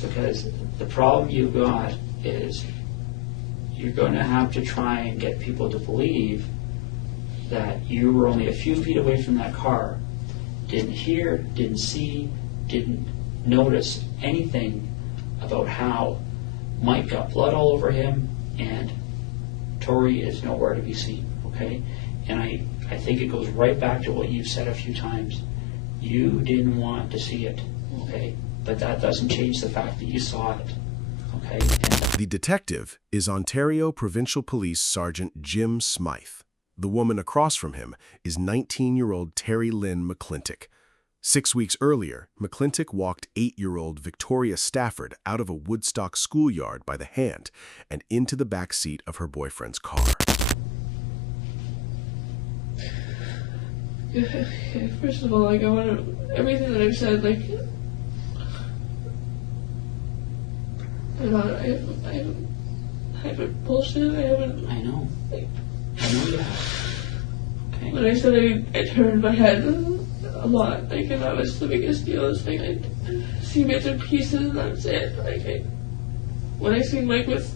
Because the problem you've got is you're going to have to try and get people to believe that you were only a few feet away from that car, didn't hear, didn't see, didn't notice anything about how Mike got blood all over him and Tori is nowhere to be seen, okay? And I think it goes right back to what you've said a few times. You didn't want to see it, okay? But that doesn't change the fact that you saw it, okay? The detective is Ontario Provincial Police Sergeant Jim Smyth. The woman across from him is 19-year-old Terri-Lynne McClintic. 6 weeks earlier, McClintic walked 8-year-old Victoria Stafford out of a Woodstock schoolyard by the hand and into the back seat of her boyfriend's car. First of all, I want to, everything that I've said, I haven't bullshit. I know. I know you have. Okay. When I said I turned my head a lot, and that was the biggest deal. It's I'd see bits and pieces, and that's it. When I seen Mike with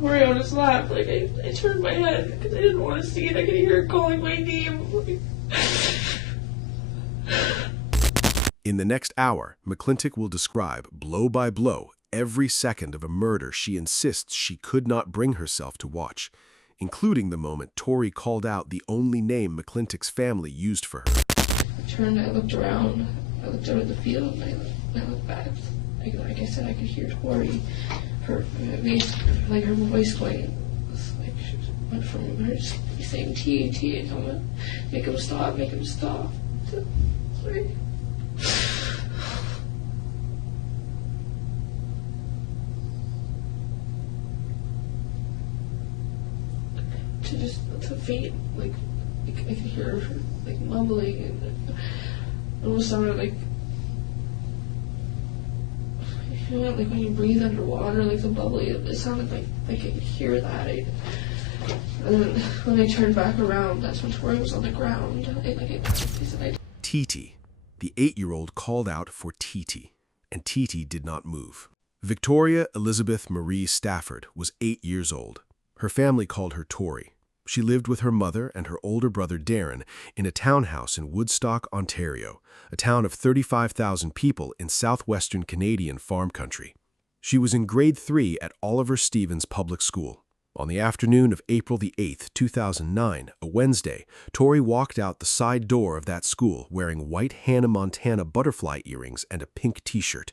Tori on his lap, I turned my head because I didn't want to see it. I could hear her calling my name. In the next hour, McClintic will describe, blow by blow, every second of a murder she insists she could not bring herself to watch, including the moment Tori called out the only name McClintic's family used for her. I turned, I looked around, I looked out of the field, and I looked back. Like I said, I could hear Tori, her voice going, she went from her just saying T, and I'm make him stop, Sorry. To faint, I could hear her mumbling, and it almost sounded like when you breathe underwater, the bubbly. It sounded like I could hear that. And then when I turned back around, that's when Tori was on the ground. Titi. The 8-year-old called out for Titi, and Titi did not move. Victoria Elizabeth Marie Stafford was 8 years old. Her family called her Tori. She lived with her mother and her older brother Darren in a townhouse in Woodstock, Ontario, a town of 35,000 people in southwestern Canadian farm country. She was in grade 3 at Oliver Stevens Public School. On the afternoon of April the 8th, 2009, a Wednesday, Tori walked out the side door of that school wearing white Hannah Montana butterfly earrings and a pink t-shirt.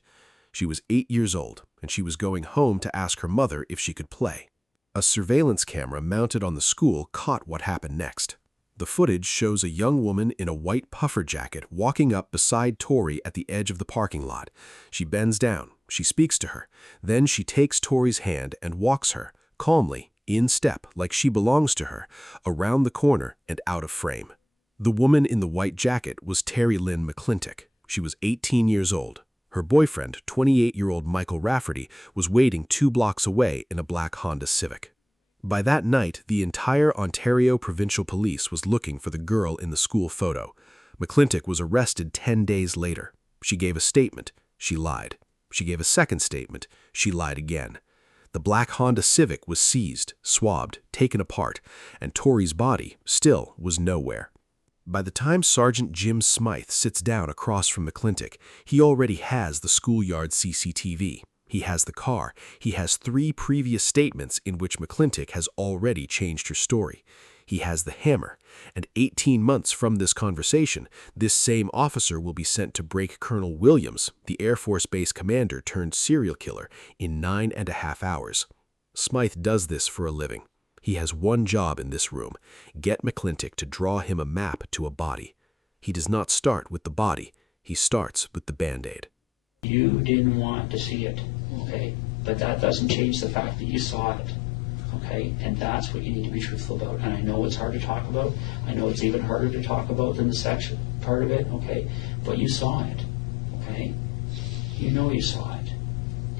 She was 8 years old, and she was going home to ask her mother if she could play. A surveillance camera mounted on the school caught what happened next. The footage shows a young woman in a white puffer jacket walking up beside Tori at the edge of the parking lot. She bends down, she speaks to her, then she takes Tori's hand and walks her, calmly, in step, like she belongs to her, around the corner and out of frame. The woman in the white jacket was Terri-Lynne McClintic. She was 18 years old. Her boyfriend, 28-year-old Michael Rafferty, was waiting 2 blocks away in a black Honda Civic. By that night, the entire Ontario Provincial Police was looking for the girl in the school photo. McClintic was arrested 10 days later. She gave a statement. She lied. She gave a second statement. She lied again. The black Honda Civic was seized, swabbed, taken apart, and Tori's body still was nowhere. By the time Sergeant Jim Smyth sits down across from McClintic, he already has the schoolyard CCTV. He has the car. He has 3 previous statements in which McClintic has already changed her story. He has the hammer, and 18 months from this conversation, this same officer will be sent to break Colonel Williams, the Air Force Base commander turned serial killer, in 9.5 hours. Smyth does this for a living. He has one job in this room: get McClintic to draw him a map to a body. He does not start with the body. He starts with the Band-Aid. You didn't want to see it, okay? But that doesn't change the fact that you saw it. Okay, and that's what you need to be truthful about. And I know it's hard to talk about. I know it's even harder to talk about than the sex part of it, okay? But you saw it, okay? You know you saw it.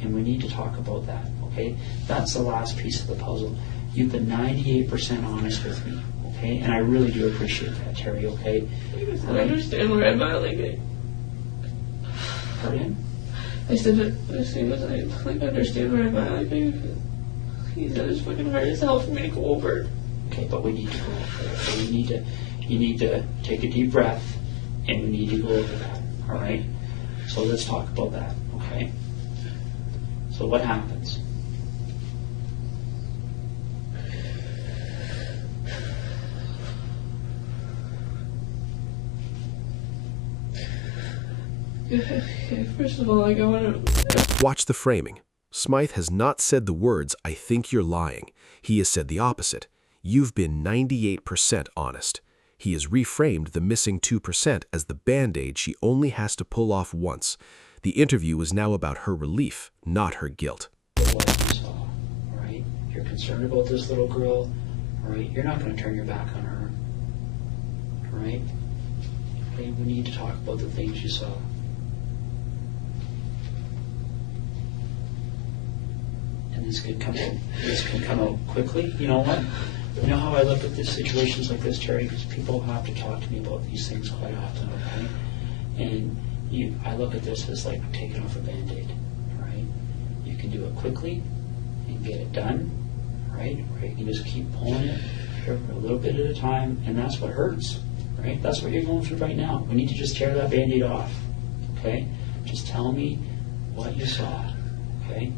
And we need to talk about that, okay? That's the last piece of the puzzle. You've been 98% honest with me, okay? And I really do appreciate that, Terry, okay? I understand where I'm at, Pardon? I said, as soon as I understand where I'm at, he said it's fucking hard as hell for me to go over. Okay, but we need to go over it. So you need to take a deep breath, and we need to go over that. All right. So let's talk about that. Okay. So what happens? First of all, I want to... Watch the framing. Smyth has not said the words, "I think you're lying." He has said the opposite. You've been 98% honest. He has reframed the missing 2% as the band-aid she only has to pull off once. The interview is now about her relief, not her guilt. What you saw, all right? You're concerned about this little girl, all right? You're not going to turn your back on her, all right? Okay, we need to talk about the things you saw. And this can come out quickly. You know what? You know how I look at these situations like this, Terry? Because people have to talk to me about these things quite often, okay? And I look at this as like taking off a Band-Aid, right? You can do it quickly and get it done, right? Or you can just keep pulling it for a little bit at a time, and that's what hurts, right? That's what you're going through right now. We need to just tear that Band-Aid off, okay? Just tell me what you saw, okay?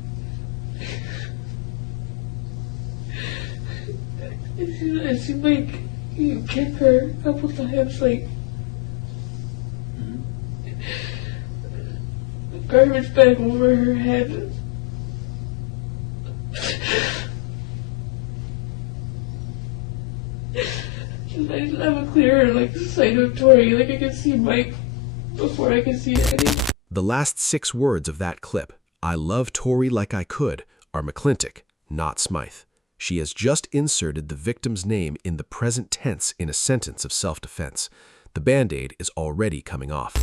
It seemed like you kicked her a couple times, like a garbage bag over her head. I didn't have a clear sight of Tori. Like I could see Mike before I could see anything. The last 6 words of that clip, "I love Tori like I could," are McClintic, not Smyth. She has just inserted the victim's name in the present tense in a sentence of self-defense. The Band-Aid is already coming off.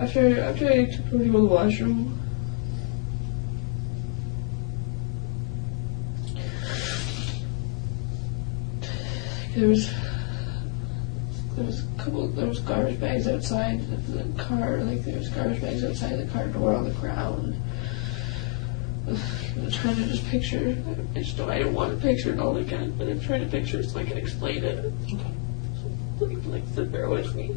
After I took her to go to the washroom, there was garbage bags outside the car. Like there was garbage bags outside the car door on the ground. I'm trying to just picture. I don't want to picture it all again, but I'm trying to picture it so I can explain it. Okay. So bear with me.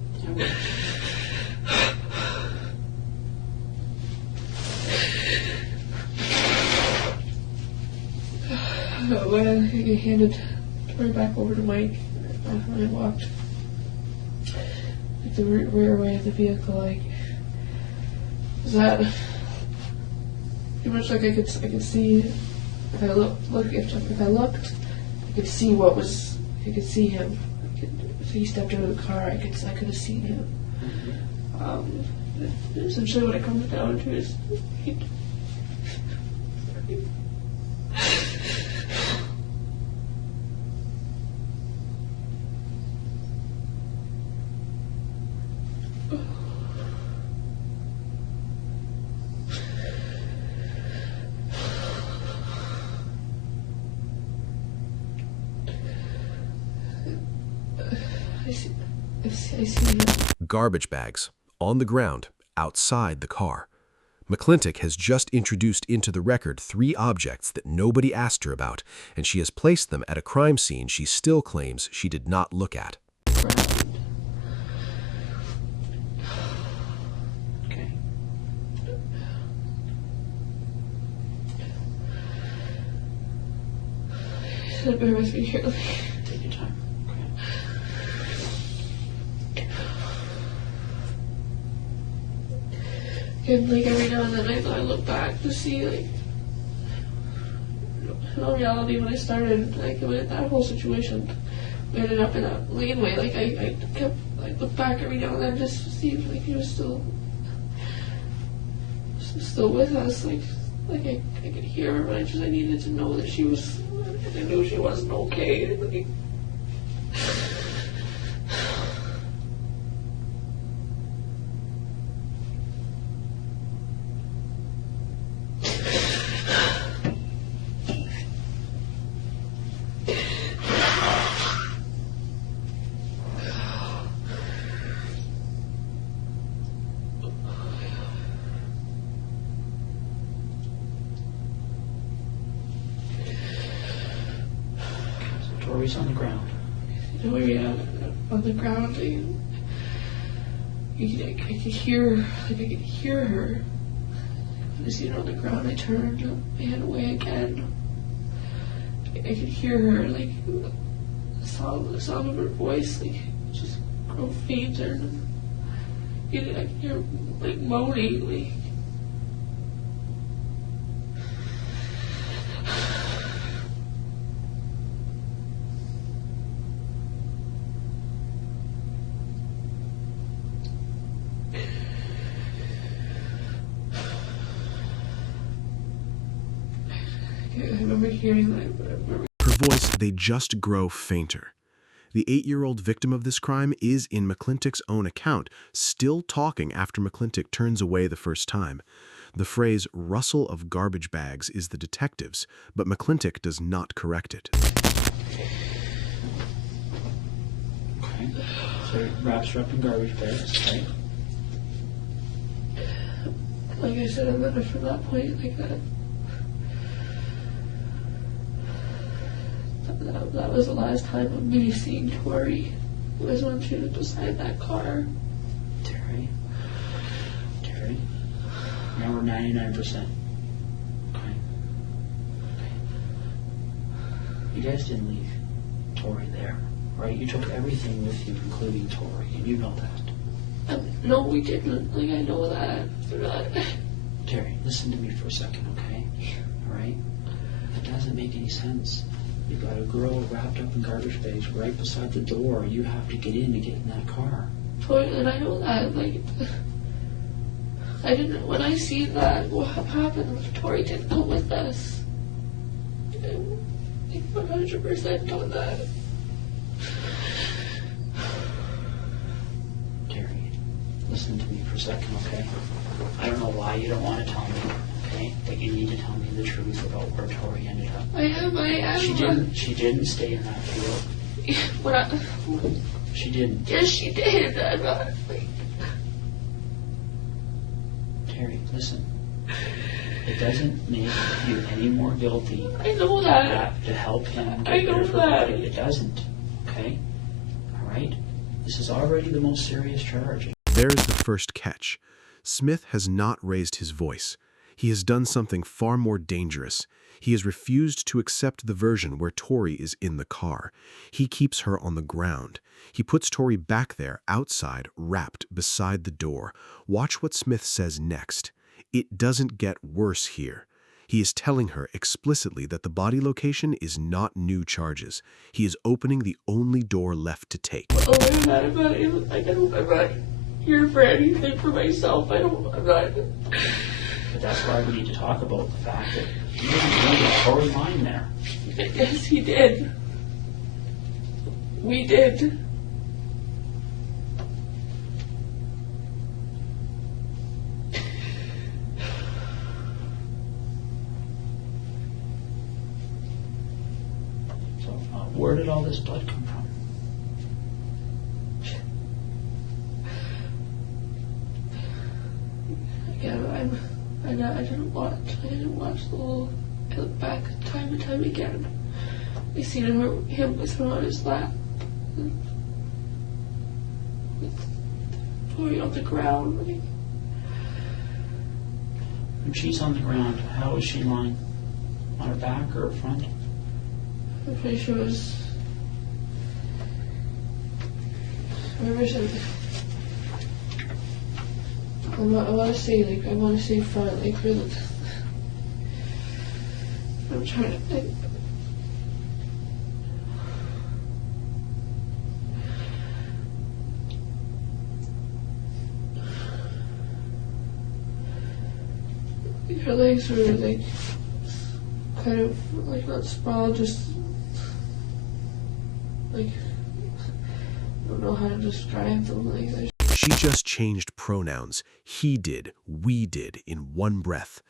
When I handed Tori back over to Mike, when I walked the rear way of the vehicle, was that pretty much like I could see if I if I looked, I could see I could see him. If he stepped out of the car, I could have seen him. Essentially, what it comes down to is I see him. Garbage bags, on the ground, outside the car. McClintic has just introduced into the record 3 objects that nobody asked her about, and she has placed them at a crime scene she still claims she did not look at. Okay. Bear with me here. Take your time. And every now and then I look back to see in all reality when I started when that whole situation we ended up in a laneway. I look back every now and then just to see if he was still with us. I could hear her, but I needed to know that she was. I knew she wasn't okay. Tori's on the ground. Tori on the ground. I could hear her. When I seen her on the ground, I turned my head away again. I could hear her, like, the sound of her voice, like, just grow fainter. I could hear her, like, moaning, like. I remember hearing that, but I remember. Her voice, they just grow fainter. The 8-year-old victim of this crime is, in McClintic's own account, still talking after McClintic turns away the first time. The phrase rustle of garbage bags is the detective's, but McClintic does not correct it. Okay. So it wraps her up in garbage bags, right? Like I said, and then from that point, like that was the last time of me seeing Tori. It was when she was beside that car. Terri, now we're 99%. Okay. You guys didn't leave Tori there, right? You took everything with you, including Tori, and you know that. No, we didn't. Like, I know that. Terri, listen to me for a second, okay? All right? That doesn't make any sense. You've got a girl wrapped up in garbage bags right beside the door. You have to get in to get in that car. Tori, and I know that. Like, I didn't. When I seen that, what happened? Tori didn't come with us. I'm 100% on that. Terri, listen to me for a second, okay? I don't know why you don't want to tell me, okay? But you need to tell me the truth about where Tori ended up. I am. She didn't stay in that field. She didn't. Yes, she did. I'm not. Terri, listen. It doesn't make you any more guilty. I know that. To help him get I know rid of her that. body. It doesn't. Okay? All right? This is already the most serious charge. There's the first catch. Smyth has not raised his voice. He has done something far more dangerous. He has refused to accept the version where Tori is in the car. He keeps her on the ground. He puts Tori back there, outside, wrapped beside the door. Watch what Smyth says next. It doesn't get worse here. He is telling her explicitly that the body location is not new charges. He is opening the only door left to take. Oh, I'm not about it. I'm not here for anything for myself. I'm not. But that's why we need to talk about the fact that he didn't know that Tori lying there. Yes, he did. We did. So where did all this blood come from? Yeah, I didn't watch the whole. I look back time and time again. I seen him with her on his lap. With Tori on the ground. Like, When she's on the ground, how is she lying? On her back or her front? I'm pretty sure it was. I remember something. I want to say front, like for the. I'm trying to think. Her legs were like kind of like not sprawled, just like I don't know how to describe them. Like She just changed pronouns. He did, we did, in one breath.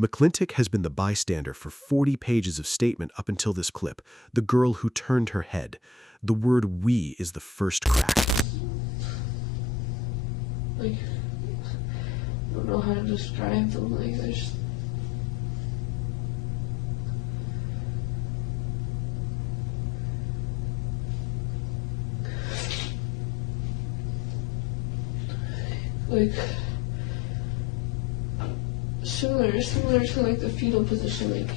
McClintic has been the bystander for 40 pages of statement up until this clip, the girl who turned her head. The word we is the first crack. like I don't know how to describe them. Like they're just. like similar to like the fetal position, like.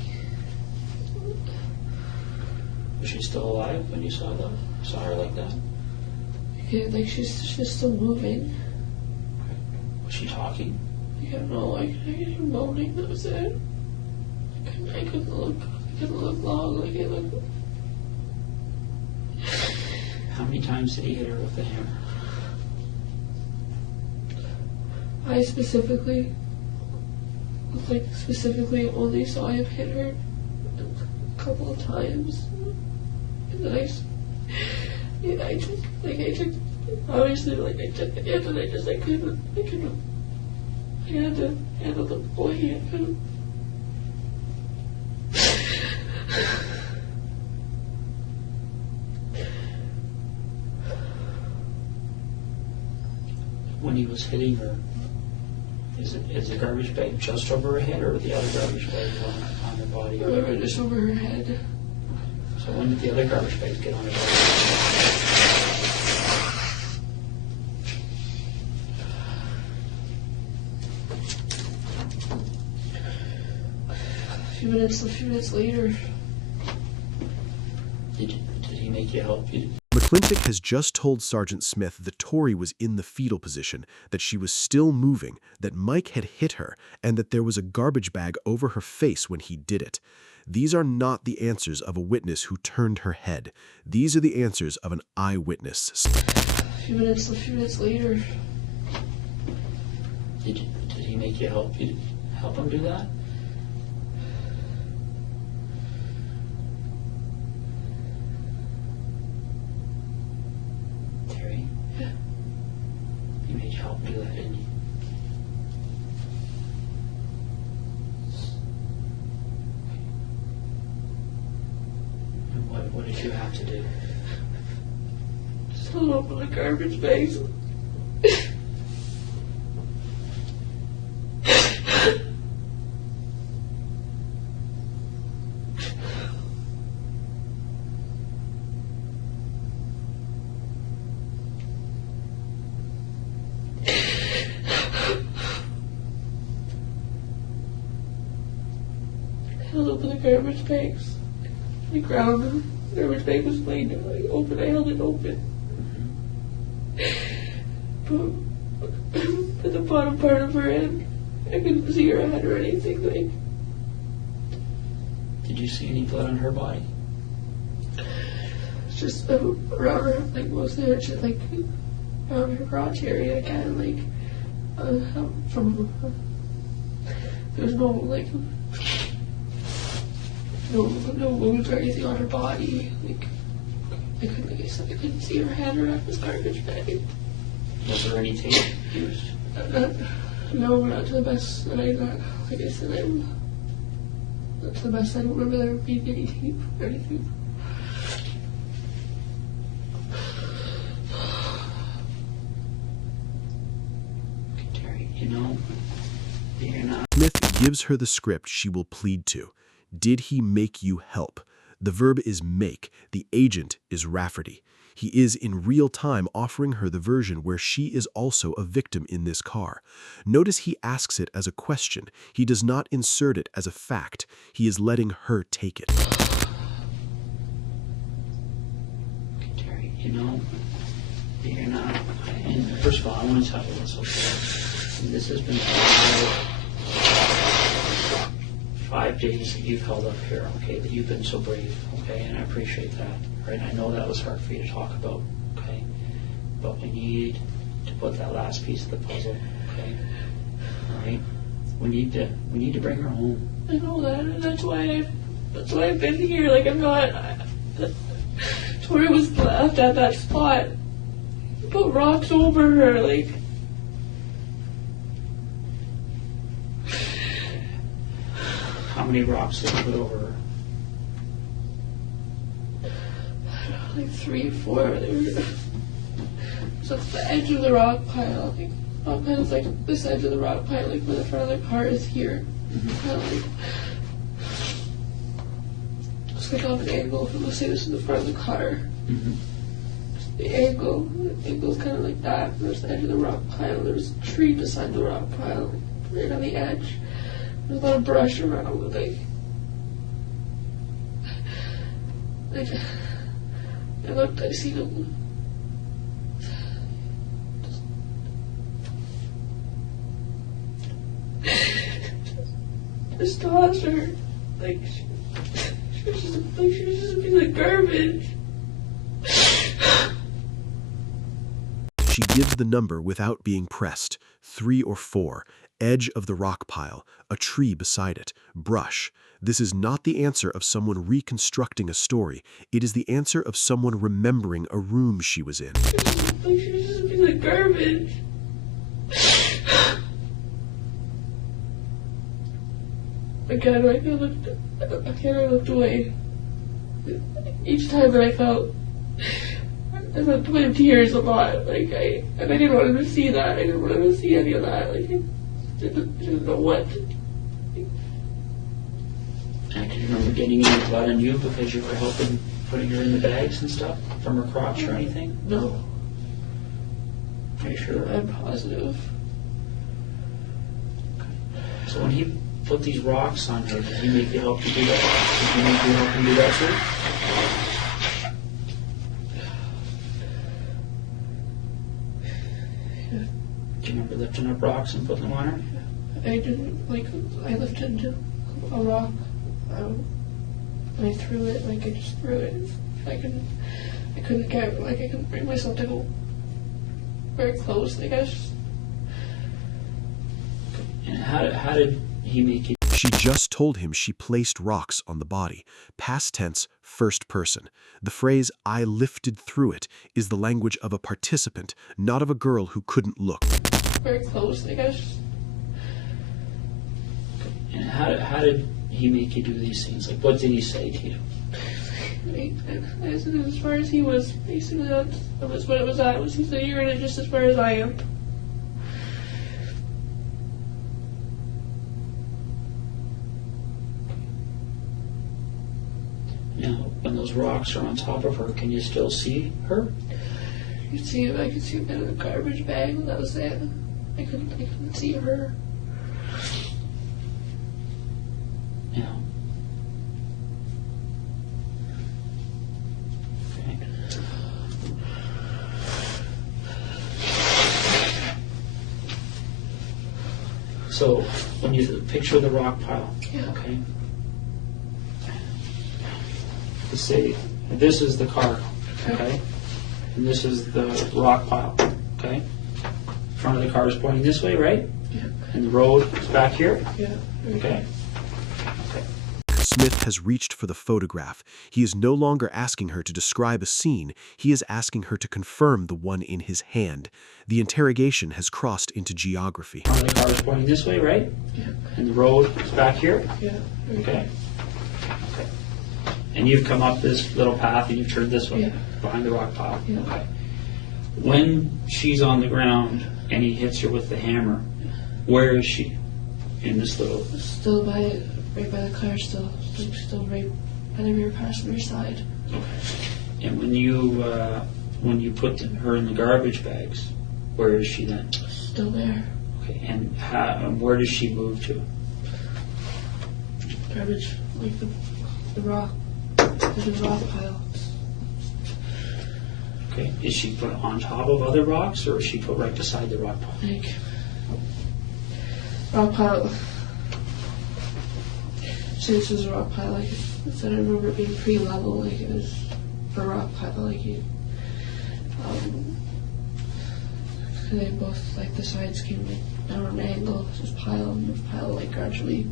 Was she still alive when you saw her like that? Yeah, like she's still moving. Was she talking? I don't know, like I could hear moaning, that was it. I couldn't look long, like it looked. How many times did he hit her with the hammer? I specifically only saw him hit her a couple of times. And then I took the hit, and I couldn't. I had to handle the boy. I couldn't. When he was hitting her, is the garbage bag just over her head, or the other garbage bag on her body? Or just over her head. So when did the other garbage bags get on her body? A few minutes later. Did he make you help you? McClintic has just told Sergeant Smyth that Tori was in the fetal position, that she was still moving, that Mike had hit her, and that there was a garbage bag over her face when he did it. These are not the answers of a witness who turned her head. These are the answers of an eyewitness. A few minutes later. Did he make you help him do that? Terry? Yeah. He made you help him do that, didn't he? And what did you have to do? Just hold open the garbage bags. Held open the garbage bags. The ground, the garbage bag was laying there, like open. I held it open. But at the bottom part of her head, I couldn't see her head or anything. Like, Did you see any blood on her body? it's just around her, like mostly her, just like around her crotch area, kind of like from. There's no like. No wounds or anything on her body. Like I couldn't see her head or this garbage bag. Was there any tape used? No, not to the best that I got. Like I said, not to the best I don't remember there being any tape or anything. Terry, you're not. Smyth gives her the script she will plead to. Did he make you help? The verb is make. The agent is Rafferty. He is in real time offering her the version where she is also a victim in this car. Notice he asks it as a question. He does not insert it as a fact. He is letting her take it. Terry, you're not. And first of all, I want to tell you this, okay? This has been 5 days that you've held up here, okay, that you've been so brave, okay, and I appreciate that, right? I know that was hard for you to talk about, okay, but we need to put that last piece of the puzzle, okay, all right? We need to bring her home. I know that, and that's why I've been here. Like I'm not. Tori was left at that spot. Put rocks over her, like. How many rocks did you put over her? Like 3 or 4. So it's the edge of the rock pile. Like rock pile is like this edge of the rock pile, like where the front of the car is here. Kind of like just like off an angle. Let's say this is the front of the car. the angle's kind of like that. There's the edge of the rock pile. There's a tree beside the rock pile, right on the edge. There's a lot of brush around, like I looked, I seen him. Just tossed her, like she was just a piece of garbage. She gives the number without being pressed. 3 or 4. Edge of the rock pile. A tree beside it. Brush. This is not the answer of someone reconstructing a story. It is the answer of someone remembering a room she was in. She was just a piece of garbage. Again, I looked away. Each time that I felt a point of tears a lot. And I didn't want him to see that. I didn't want him to see any of that. I didn't know what. And can you remember getting any blood on you because you were helping putting her in the bags and stuff from her crotch or anything? No. Are you sure? I'm positive. So when he put these rocks on her, did he make you help you do that? Did he make you help him do that too? Do you remember lifting up rocks and putting them on her? I didn't, I lifted a rock, and I threw it, I just threw it. I couldn't bring myself to go very close, I guess. And how did he make you? She just told him she placed rocks on the body. Past tense, first person. The phrase, I lifted through it, is the language of a participant, not of a girl who couldn't look. Very close, I guess. And how did he make you do these things? Like, what did he say to you? I said as far as he was, basically that was what it was at. He said, you're in it just as far as I am. Now, when those rocks are on top of her, can you still see her? I could see a bit of a garbage bag, that was it. I couldn't see her. Yeah. Okay. So, when you picture the rock pile, Yeah. okay? Let's say this is the car, okay? And this is the rock pile, okay? Front of the car is pointing this way, right? Yeah. And the road is back here? Yeah. Okay. Smyth has reached for the photograph. He is no longer asking her to describe a scene. He is asking her to confirm the one in his hand. The interrogation has crossed into geography. Front of the car is pointing this way, right? Yeah. And the road is back here? Yeah. Okay. Okay. And you've come up this little path and you've turned this way, Yeah. behind the rock pile. Yeah. Okay. When she's on the ground and he hits her with the hammer, where is she in this little? Still right by the car, still right by the rear passenger side. Okay. And when you put her in the garbage bags, where is she then? Still there. Okay. And where does she move to? Garbage, like the rock pile. Okay. Is she put on top of other rocks, or is she put right beside the rock pile? Like rock pile. So this was a rock pile. Like I said, I remember it being pretty level. Like it was a rock pile. Like you, they both like the sides came like down an angle. Just pile like gradually.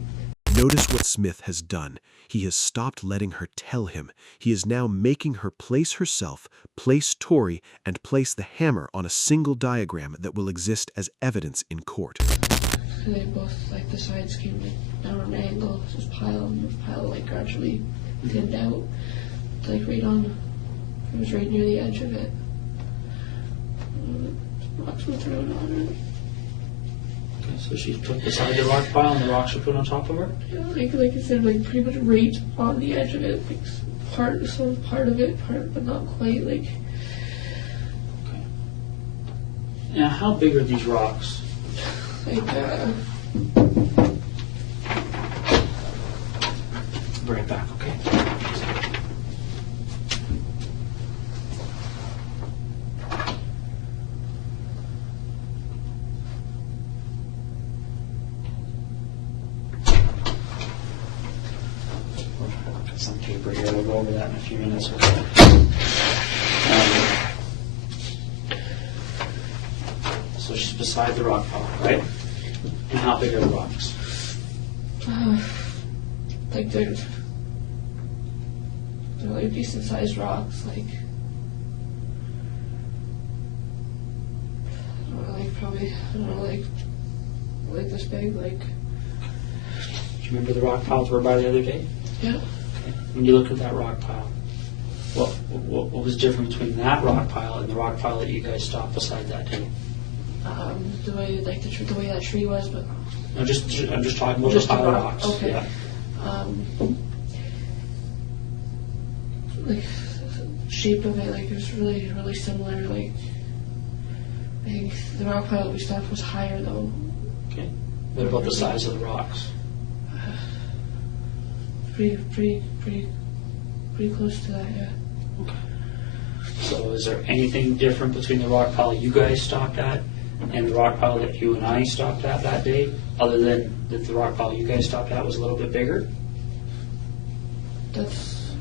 Notice what Smyth has done. He has stopped letting her tell him. He is now making her place herself, place Tori, and place the hammer on a single diagram that will exist as evidence in court. They both like the sides came like down an angle. Just pile like gradually thinned out. Like right on. It was right near the edge of it. Rocks were thrown on her. Okay, so she's put beside the rock pile and the rocks are put on top of her? Yeah, like I said, like pretty much right on the edge of it. Like part of it, but not quite. Like Now, how big are these rocks? Like, Bring it back, okay? Got some paper here. We'll go over that in a few minutes. Okay? So she's beside the rock pile, right? And how big are the rocks? like they're like decent sized rocks, like I don't know, like probably like this big, like. Do you remember the rock piles we were by the other day? Yeah. Okay. When you looked at that rock pile, what was different between that rock pile and the rock pile that you guys stopped beside that day? The way the way that tree was, but No, I'm just talking about just the pile the of rock. rocks. Okay. Yeah. Like shape of it, like it was really, really similar. Like I think the rock pile that we stopped was higher though. Okay. What about the size of the rocks? Pretty close to that, yeah. Okay. So is there anything different between the rock pile you guys stopped at and the rock pile that you and I stopped at that day, other than that the rock pile you guys stopped at was a little bit bigger? That's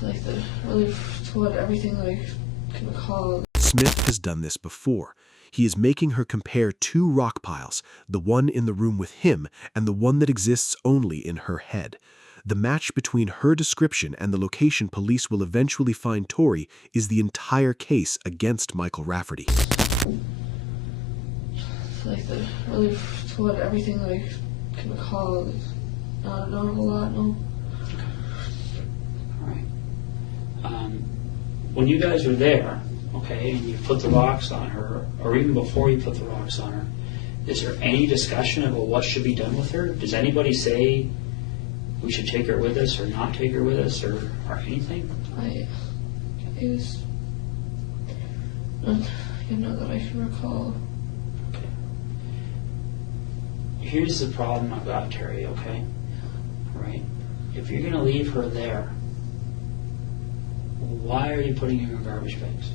like the really what everything like I can recall. Smyth has done this before. He is making her compare two rock piles, the one in the room with him and the one that exists only in her head. The match between her description and the location police will eventually find Tori is the entire case against Michael Rafferty. Like the really what everything like I can recall. Not a whole lot, no. All right. When you guys were there, okay, and you put the rocks on her, or even before you put the rocks on her, is there any discussion about what should be done with her? Does anybody say we should take her with us or not take her with us or anything? It was not that I can recall. Okay. Here's the problem I've got, Terry, okay? Right? If you're going to leave her there, why are you putting her in garbage bags?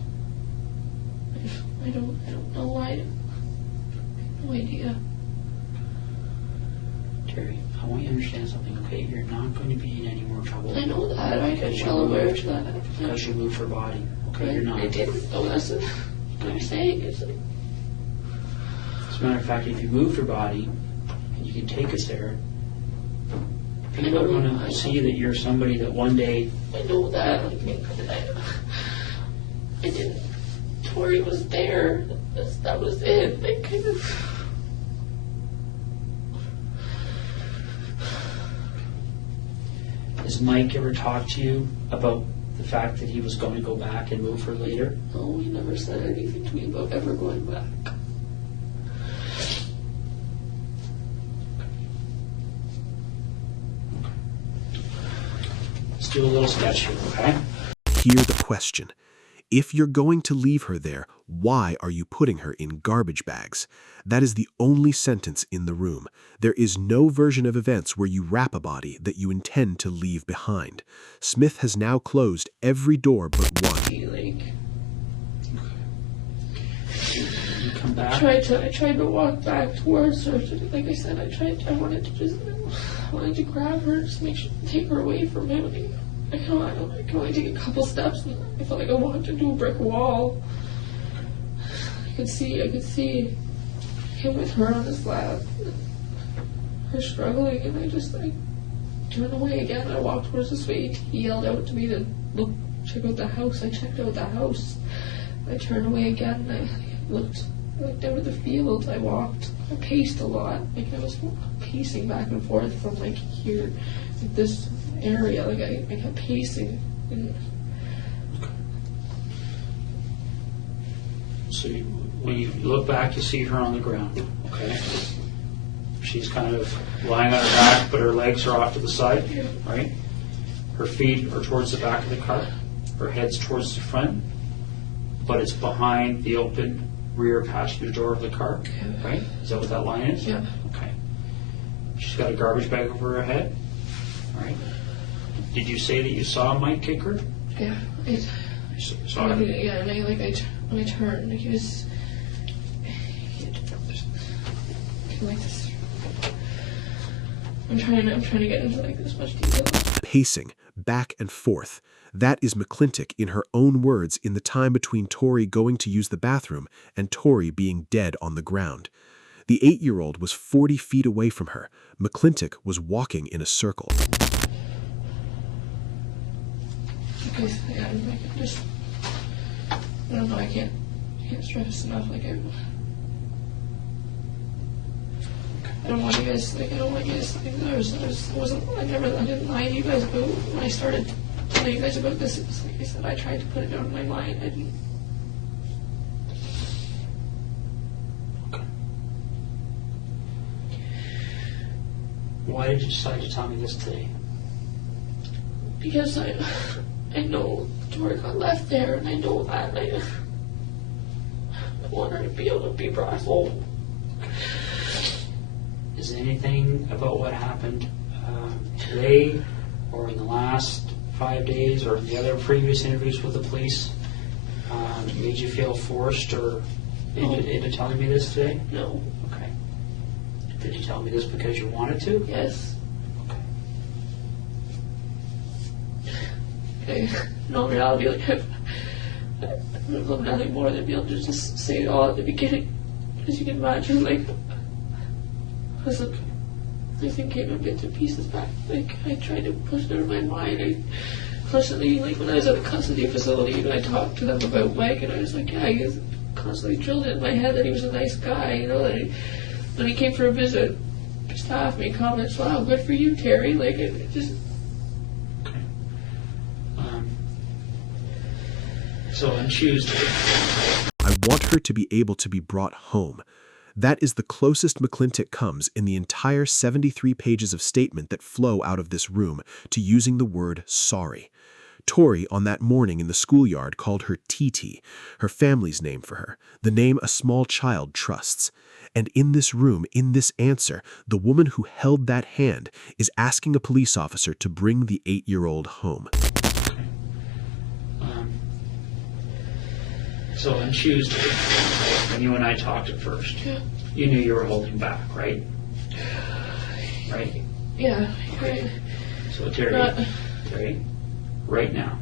I don't know why. No idea. Terry, I want you to understand something, okay? You're not going to be in any more trouble. I know that. I'm well aware of that. Because you moved her body, okay? You're not. I didn't know that's what I'm saying. It's like, As a matter of fact, if you moved her body and you can take us there, people are going to see that you're somebody that one day. I know that. Like, I didn't. Tori was there. That was it. They kind of. Has Mike ever talked to you about the fact that he was going to go back and move her later? No, he never said anything to me about ever going back. Let's do a little sketch here, okay? Hear the question. If you're going to leave her there, why are you putting her in garbage bags? That is the only sentence in the room. There is no version of events where you wrap a body that you intend to leave behind. Smyth has now closed every door but one. Like, You come back. I tried to walk back towards her. Like I said, I wanted to grab her, just take her away from him. I can only take a couple steps, and I felt like I walked into a brick wall. I could see him with her on his lap, her struggling, and I turned away again. I walked towards the suite. He yelled out to me to check out the house. I checked out the house. I turned away again, and I looked out at the field. I paced a lot. Like I was pacing back and forth from like here, like this area. Like I kept pacing. And So when you look back, you see her on the ground, okay? She's kind of lying on her back, but her legs are off to the side, right? Her feet are towards the back of the car. Her head's towards the front. but it's behind the open rear passenger door of the car, right? Is that what that line is? Yeah. Okay. She's got a garbage bag over her head, right? Did you say that you saw Mike kick her? Yeah. Saw him? Yeah, and when I turned, he was like this. I'm trying to get into like this much detail. Pacing back and forth. That is McClintic in her own words in the time between Tori going to use the bathroom and Tori being dead on the ground. The 8-year-old was 40 feet away from her. McClintic was walking in a circle. Because yeah, I don't know, I can't stress enough. Like I don't want you guys I don't want you guys to think that I didn't lie to you guys about when I started telling you guys about this. It was like I said, I tried to put it out of my mind. I didn't. Okay. Why did you decide to tell me this today? Because I know Tori got left there, and I know that. I want her to be able to be brought home. Is there anything about what happened today or in the last 5 days or in the other previous interviews with the police made you feel forced or into telling me this today? No. Okay. Did you tell me this because you wanted to? Yes. Okay. No reality, like I would love nothing more than be able to just say it all at the beginning. As you can imagine, like, listen, everything came in bits and pieces back. Like, I tried to push it out of my mind. I constantly, like, when I was at a custody facility, I talked to them about Mike, and I was like, yeah, he was constantly drilled in my head that he was a nice guy, you know, that when he came for a visit, staff made comments, wow, good for you, Terry. Like, it just. So on Tuesday, I want her to be able to be brought home. That is the closest McClintic comes in the entire 73 pages of statement that flow out of this room to using the word sorry. Tori, on that morning in the schoolyard, called her TT, her family's name for her, the name a small child trusts. And in this room, in this answer, the woman who held that hand is asking a police officer to bring the 8-year-old home. So on Tuesday, when you and I talked at first, you knew you were holding back, right? Right? Yeah, right. So Terry, right now,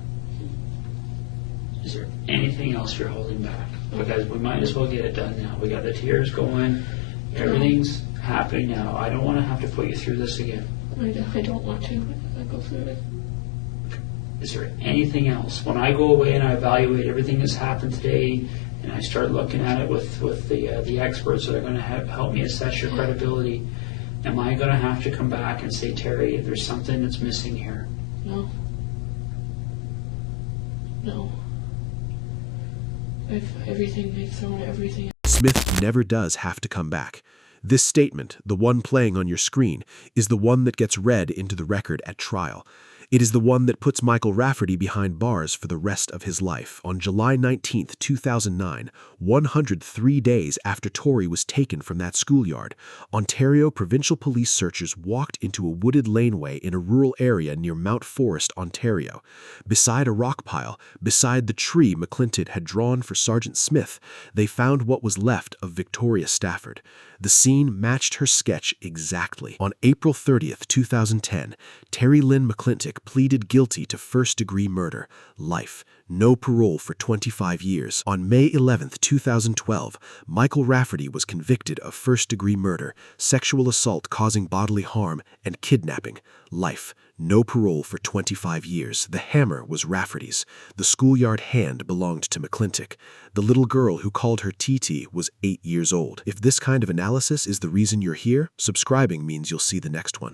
is there anything else you're holding back? Because we might as well get it done now. We got the tears going, everything's happening now. I don't want to have to put you through this again. I don't want to. I go through it. Is there anything else? When I go away and I evaluate everything that's happened today, and I start looking at it with the experts that are going to help me assess your credibility, am I going to have to come back and say, Terry, there's something that's missing here? No. No. I've thrown everything. Smyth never does have to come back. This statement, the one playing on your screen, is the one that gets read into the record at trial. It is the one that puts Michael Rafferty behind bars for the rest of his life. On July 19, 2009, 103 days after Tori was taken from that schoolyard, Ontario Provincial Police searchers walked into a wooded laneway in a rural area near Mount Forest, Ontario. Beside a rock pile, beside the tree McClintic had drawn for Sergeant Smyth, they found what was left of Victoria Stafford. The scene matched her sketch exactly. On April 30, 2010, Terri-Lynne McClintic pleaded guilty to first-degree murder, life, no parole for 25 years. On May 11, 2012, Michael Rafferty was convicted of first-degree murder, sexual assault causing bodily harm, and kidnapping, life, no parole for 25 years. The hammer was Rafferty's. The schoolyard hand belonged to McClintic. The little girl who called her TT was 8 years old. If this kind of analysis is the reason you're here, subscribing means you'll see the next one.